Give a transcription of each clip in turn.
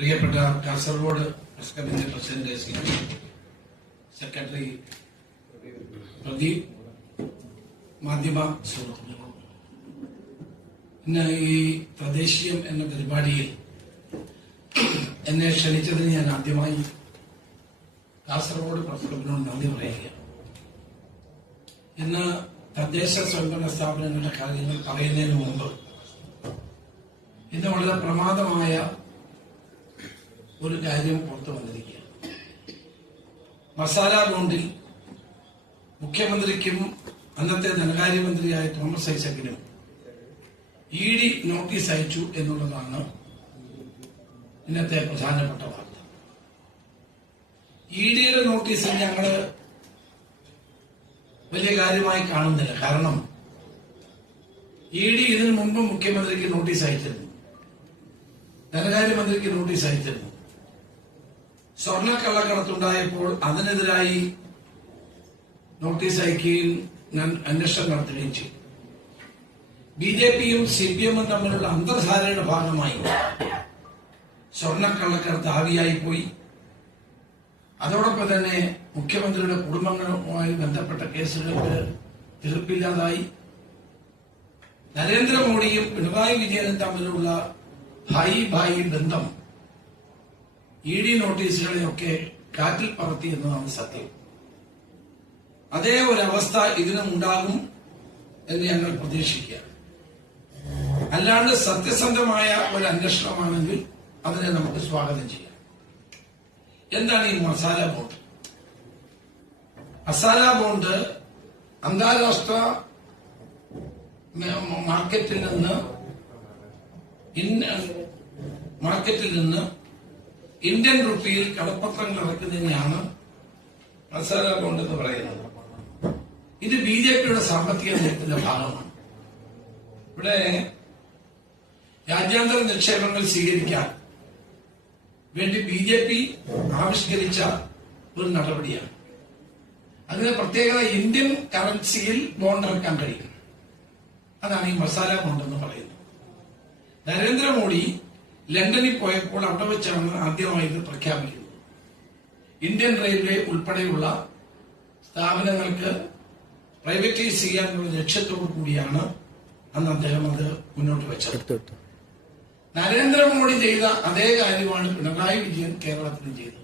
പ്രിയപ്പെട്ട കാസർഗോഡ് പ്രസ് ക്ലബിന്റെ president C secretary Pradeep മാധ്യമ സുഹൃത്തുക്കൾ. ഇന്ന് ഈ പ്രദേശീയം എന്ന പരിപാടിയിൽ എന്നെ ക്ഷണിച്ചതിന് ഞാൻ ആദ്യമായി കാസർഗോഡ് പ്രസ് ക്ലബിനോട് നന്ദി പറയുകയാണ്. ഇന്ന് തദ്ദേശ സ്വയംഭരണ സ്ഥാപനങ്ങളുടെ കാര്യങ്ങൾ പറയുന്നതിന് മുമ്പ് ഇന്ന് വളരെ പ്രമാദമായ ഒരു കാര്യം പുറത്തു വന്നിരിക്കുകയാണ്. മസാല ബോണ്ടിൽ മുഖ്യമന്ത്രിക്കും അന്നത്തെ ധനകാര്യമന്ത്രിയായ തോമസ് ഐസക്കിനും ഇ ഡി നോട്ടീസ് അയച്ചു എന്നുള്ളതാണ് ഇന്നത്തെ പ്രധാനപ്പെട്ട വാർത്ത. ഇ ഡിയുടെ നോട്ടീസിൽ ഞങ്ങൾ വലിയ കാര്യമായി കാണുന്നില്ല. കാരണം ഇ ഡി ഇതിനു മുമ്പ് മുഖ്യമന്ത്രിക്ക് നോട്ടീസ് അയച്ചിരുന്നു. ധനകാര്യമന്ത്രിക്ക് നോട്ടീസ് അയച്ചിരുന്നു. സ്വർണക്കള്ളക്കടത്തുണ്ടായപ്പോൾ അതിനെതിരായി നോട്ടീസ് അയക്കുകയും ഞാൻ അന്വേഷണം നടത്തുകയും ചെയ്തു. ബി ജെ പിയും സി പി എമ്മും തമ്മിലുള്ള അന്തർധാരയുടെ ഭാഗമായി സ്വർണക്കള്ളക്കടത്ത് ആവിയായി പോയി അതോടൊപ്പം തന്നെ മുഖ്യമന്ത്രിയുടെ കുടുംബങ്ങളുമായി ബന്ധപ്പെട്ട കേസുകൾക്ക് തീർപ്പില്ലാതായി. നരേന്ദ്രമോദിയും പിണറായി വിജയനും തമ്മിലുള്ള ഭായി ഭായി ബന്ധം ഇ ഡി നോട്ടീസുകളെയൊക്കെ കാറ്റിൽ പറത്തി എന്നതാണ് സത്യം. അതേ ഒരവസ്ഥ ഇതിനും ഉണ്ടാകും എന്ന് ഞങ്ങൾ പ്രതീക്ഷിക്കുക അല്ലാണ്ട് സത്യസന്ധമായ ഒരു അന്വേഷണമാണെങ്കിൽ അതിനെ നമുക്ക് സ്വാഗതം ചെയ്യാം. എന്താണ് ഈ മസാല ബോണ്ട്? മസാല ബോണ്ട് അന്താരാഷ്ട്ര മാർക്കറ്റിൽ നിന്ന് മാർക്കറ്റിൽ നിന്ന് ഇന്ത്യൻ റുപ്പിയിൽ കടപ്പത്രങ്ങൾ ഇറക്കുന്നതിനെയാണ് മത്സര ബോണ്ട് എന്ന് പറയുന്നത്. ഇത് ബി ജെ പിയുടെ സാമ്പത്തിക നയത്തിന്റെ ഭാഗമാണ്. ഇവിടെ രാജ്യാന്തര നിക്ഷേപങ്ങൾ സ്വീകരിക്കാൻ വേണ്ടി ബി ജെ പി ആവിഷ്കരിച്ച ഒരു നടപടിയാണ്. അതിന് പ്രത്യേകത ഇന്ത്യൻ കറൻസിയിൽ ബോണ്ട് ഇറക്കാൻ കഴിയും. അതാണ് ഈ മസാല ബോണ്ട് എന്ന് പറയുന്നത്. നരേന്ദ്രമോദി ലണ്ടനിൽ പോയപ്പോൾ അവിടെ വെച്ചാണ് ആദ്യമായി ഇത് പ്രഖ്യാപിക്കുന്നത്. ഇന്ത്യൻ റെയിൽവേ ഉൾപ്പെടെയുള്ള സ്ഥാപനങ്ങൾക്ക് പ്രൈവറ്റൈസ് ചെയ്യാനുള്ള ലക്ഷ്യത്തോടു കൂടിയാണ് അന്ന് അദ്ദേഹം അത് മുന്നോട്ട് വെച്ചത്. നരേന്ദ്രമോദി ചെയ്ത അതേ കാര്യമാണ് പിണറായി വിജയൻ കേരളത്തിന് ചെയ്തത്.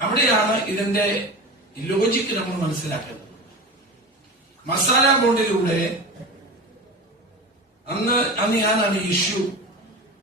അവിടെയാണ് ഇതിന്റെ ലോജിക്ക് നമ്മൾ മനസ്സിലാക്കേണ്ടത്. മസാല ബോണ്ടിലൂടെ അന്ന് അന്ന് ഞാനാണ് ഇഷ്യൂ